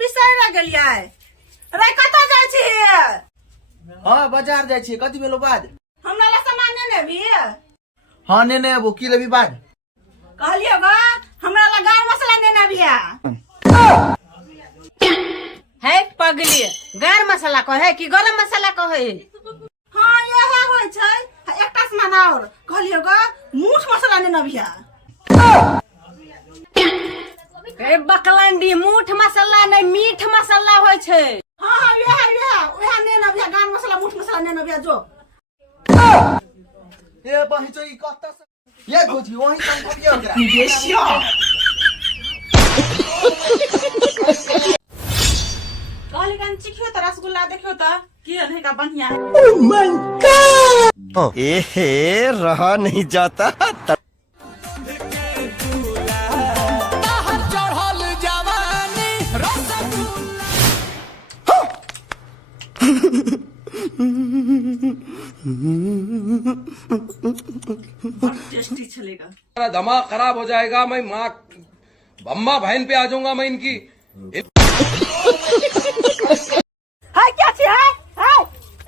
बिसर गेलियै रे कतऽ जाइ छी? हाँ बाजार जाइ छी। कथी भेलो बाज? हमरा ला सामान ने भी हाँ ने वो की लेबी बाज? कहलियो ग हमरा ला गार मसाला ने बिया। है पगली गार मसाला कहे कि गरम मसाला कहे? हाँ यह होय छै एकटा सामान और कहलियो ग मीठ मसाला ने बिया। ए बकलंडी मीठ मसाला नहीं मीठ मसाला होय छै। हाँ हाँ यह ने बिया गार मसाला मीठ मसाला ने बिया जो। ए बहिचो ई कत्ता से ये गोजी वही काम करियो ओकरा। बेसिया कहली गन चिखियो त रसगुल्ला देखियो त की नहीं का बढ़िया है। ओह माय गॉड एहे रहा नहीं जाता। टेस्टी चलेगा। मेरा दिमाग खराब हो जाएगा। मैं माँ अम्मा बहन पे आ जाऊंगा मैं इनकी। हाय क्या छी है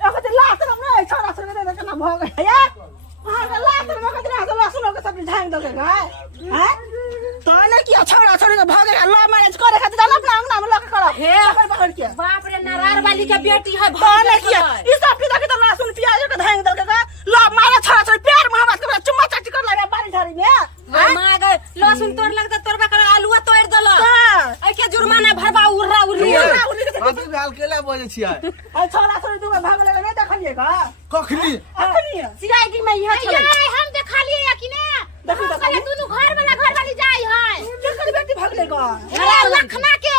एगो त लात न छोरा छोरा दे के ना भ गए है। हां लात न कतरा से लहसुन के सब्जी ढांग दो के है तो ने की छोरा छोरी के भागे लव मैरिज करे खातिर जाना अपना अंगना में लग करब हे पकड़ के बाप रे नरार वाली के बेटी है तो ने की ई सब पी के लहसुन प्याज के ढांग दो के लव मारे छोरा छोरी प्यार मोहब्बत के चुम्मा चाटी कर ले बारी झाड़ी में मां गए लहसुन तोड़ लगता तोड़बा कर आलूआ तोड़ देलो ए के जुर्माना भरबा उर्रा उर्री अभी गाल केला बजे छी आय छोरा छोरी दू भाग ले नहीं देखलिए का कखनी अखनी सीआईडी में यह चले हम देखलिए या कि ने देखो कहले दुनु घर वाला घर वाली जाई है केकर बेटी भाग ले गा अरे लखना के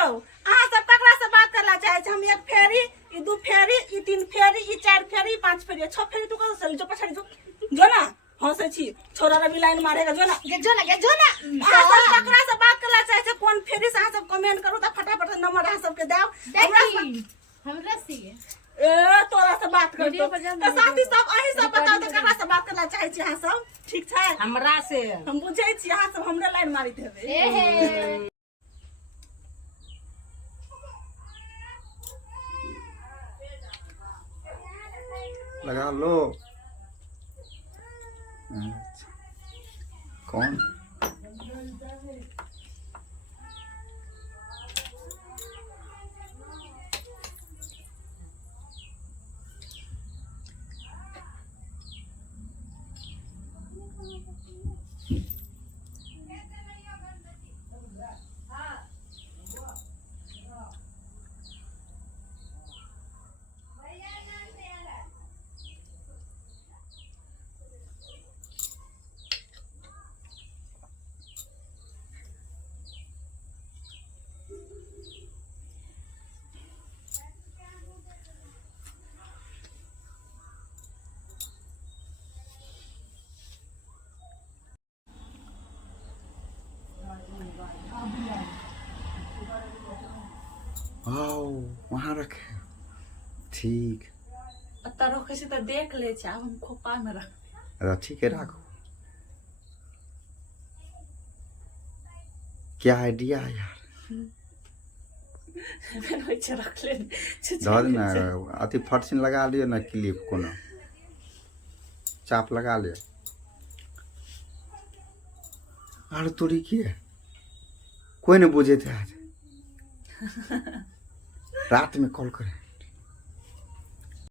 अहाँ सब ककरा से बात करला चाहे छी? हम एक फेरी ई दू फेरी ई तीन फेरी ई चार फेरी पांच फेरी छह फेरी तू कत से जो पछाड़ी जो ना हंसे छी छोरा रे लाइन मारेगा जो ना जो ना अहाँ सब ककरा से बात करला चाहे छी? कौन फेरी से अहाँ सब कमेंट करू त फटाफट नंबर अहाँ सब के देव हमरा से ए तोरा से बात कर तो साथी सब अहीं सब बताओ त ककरा से बात करला चाहे छी? अहाँ सब ठीक छै हमरा से हम बुझै छी अहाँ सब हमरे लाइन मारित हेबे। एहे लगा लो। कौन वहाँ रखे ठीक अत्ता रखे से त देख ले छी अब हम खोपा में रख ठीक है रखो। क्या आइडिया है यार? मैंने अच्छा रख ले धर ना अति फट से लगा लियो ना क्लिप को ना चाप लगा ले। अरे तोरी की है कोई नहीं बुझे थे आज रात में कॉल करे।